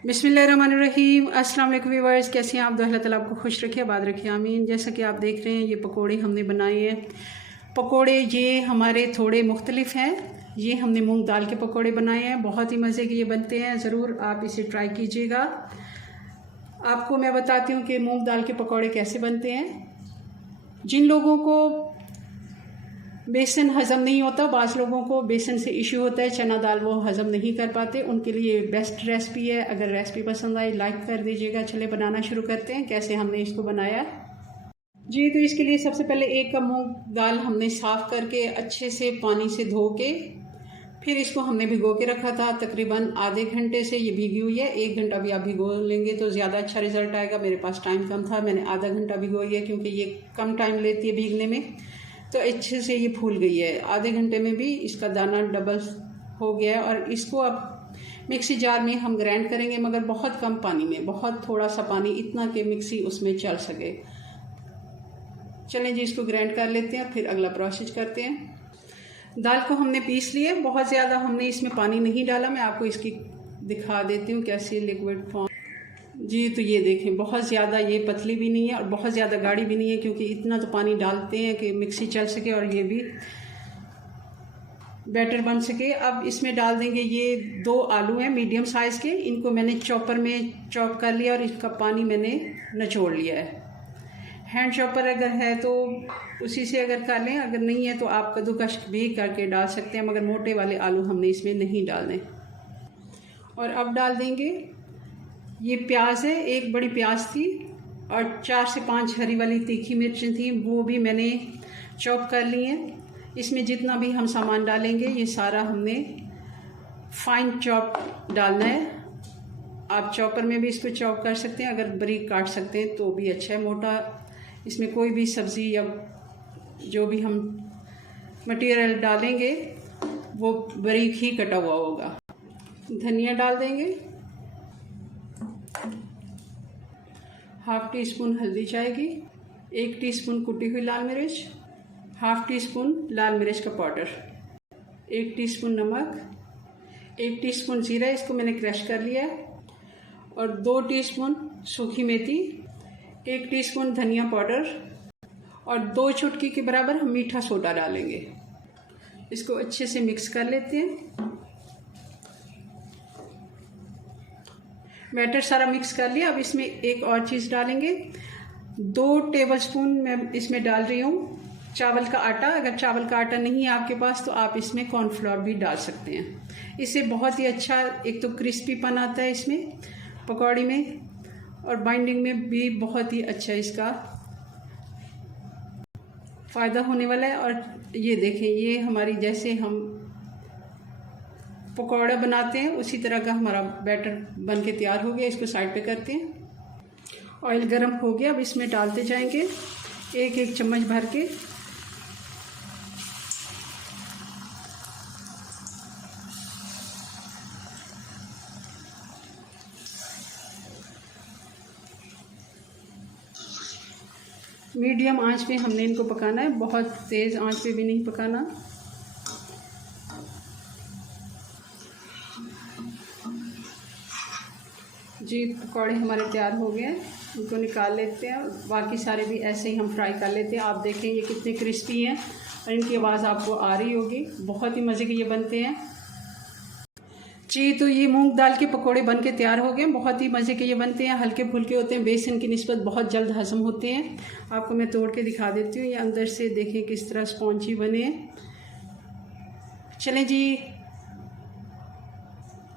बिस्मिल्लाहिर्रहमानिर्रहीम। अस्सलाम वालेकुम व्यूअर्स, कैसे हैं आप? तो अल्लाह ताला आपको खुश रखे, आबाद रखे, आमीन। जैसा कि आप देख रहे हैं ये पकोड़े हमने बनाए हैं। पकोड़े ये हमारे थोड़े मुख्तलिफ हैं। ये हमने मूंग दाल के पकोड़े बनाए हैं, बहुत ही मज़े के ये बनते हैं। ज़रूर आप इसे ट्राई कीजिएगा। आपको मैं बताती हूँ कि मूंग दाल के पकोड़े कैसे बनते हैं। जिन लोगों को बेसन हज़म नहीं होता, बाज़ लोगों को बेसन से इशू होता है, चना दाल वो हज़म नहीं कर पाते, उनके लिए बेस्ट रेसिपी है। अगर रेसिपी पसंद आए लाइक कर दीजिएगा। चले बनाना शुरू करते हैं कैसे हमने इसको बनाया जी। तो इसके लिए सबसे पहले 1 कप मूंग दाल हमने साफ़ करके अच्छे से पानी से धो के फिर इसको हमने भिगो के रखा था। तकरीबन आधे घंटे से ये भीगी हुई है। 1 घंटा भी आप भिगो लेंगे तो ज़्यादा अच्छा रिज़ल्ट आएगा। मेरे पास टाइम कम था, मैंने आधा घंटा भिगोई है क्योंकि ये कम टाइम लेती है भीगने में। तो अच्छे से ये फूल गई है। आधे घंटे में भी इसका दाना डबल हो गया है। और इसको अब मिक्सी जार में हम ग्राइंड करेंगे, मगर बहुत कम पानी में, बहुत थोड़ा सा पानी, इतना कि मिक्सी उसमें चल सके। चलें जी, इसको ग्राइंड कर लेते हैं और फिर अगला प्रोसेस करते हैं। दाल को हमने पीस लिया, बहुत ज़्यादा हमने इसमें पानी नहीं डाला। मैं आपको इसकी दिखा देती हूँ कैसी लिक्विड फॉर्म जी। तो ये देखें, बहुत ज़्यादा ये पतली भी नहीं है और बहुत ज़्यादा गाढ़ी भी नहीं है, क्योंकि इतना तो पानी डालते हैं कि मिक्सी चल सके और ये भी बैटर बन सके। अब इसमें डाल देंगे ये 2 आलू हैं मीडियम साइज़ के। इनको मैंने चॉपर में चॉप कर लिया और इसका पानी मैंने निचोड़ लिया है। हैंड चॉपर अगर है तो उसी से अगर कर लें, अगर नहीं है तो आप कद्दूकश भी करके डाल सकते हैं, मगर मोटे वाले आलू हमने इसमें नहीं डालने। और अब डाल देंगे ये प्याज है, 1 बड़ी प्याज थी और 4 से 5 हरी वाली तीखी मिर्चें थी, वो भी मैंने चॉप कर ली हैं। इसमें जितना भी हम सामान डालेंगे ये सारा हमने फाइन चॉप डालना है। आप चॉपर में भी इसको चॉप कर सकते हैं, अगर बारीक काट सकते हैं तो भी अच्छा है। मोटा इसमें कोई भी सब्ज़ी या जो भी हम मटेरियल डालेंगे वो बारीक ही कटा हुआ होगा। धनिया डाल देंगे, 1/2 टीस्पून हल्दी जाएगी, 1 टीस्पून कुटी हुई लाल मिर्च, 1/2 टीस्पून लाल मिर्च का पाउडर, 1 टीस्पून नमक, 1 टीस्पून जीरा, इसको मैंने क्रश कर लिया है, और 2 टीस्पून सूखी मेथी, 1 टीस्पून धनिया पाउडर और 2 चुटकी के बराबर हम मीठा सोडा डालेंगे। इसको अच्छे से मिक्स कर लेते हैं। बैटर सारा मिक्स कर लिया। अब इसमें एक और चीज़ डालेंगे, 2 टेबलस्पून मैं इसमें डाल रही हूँ चावल का आटा। अगर चावल का आटा नहीं है आपके पास तो आप इसमें कॉर्नफ्लोर भी डाल सकते हैं। इससे बहुत ही अच्छा एक तो क्रिस्पीपन आता है इसमें पकौड़ी में, और बाइंडिंग में भी बहुत ही अच्छा इसका फ़ायदा होने वाला है। और ये देखें, ये हमारी जैसे हम पकौड़ा बनाते हैं उसी तरह का हमारा बैटर बन के तैयार हो गया। इसको साइड पे करते हैं। ऑयल गरम हो गया, अब इसमें डालते जाएंगे 1-1 चम्मच भर के। मीडियम आंच पे हमने इनको पकाना है, बहुत तेज़ आंच पे भी नहीं पकाना। जी, पकौड़े हमारे तैयार हो गए हैं, इनको निकाल लेते हैं। बाकी सारे भी ऐसे ही हम फ्राई कर लेते हैं। आप देखें ये कितने क्रिस्पी हैं और इनकी आवाज़ आपको आ रही होगी। बहुत ही मज़े के ये बनते हैं जी। तो ये मूंग दाल के पकोड़े बन के तैयार हो गए। बहुत ही मज़े के ये बनते हैं, हल्के फुल्के होते हैं, बेसन की निस्बत बहुत जल्द हज़म होते हैं। आपको मैं तोड़ के दिखा देती हूँ। ये अंदर से देखें किस तरह स्पॉन्जी बने हैं। चलें जी,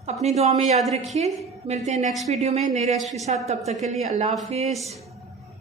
अपनी दुआ में याद रखिए। मिलते हैं नेक्स्ट वीडियो में नई रेसिपी के साथ। तब तक के लिए अल्लाह हाफिज़।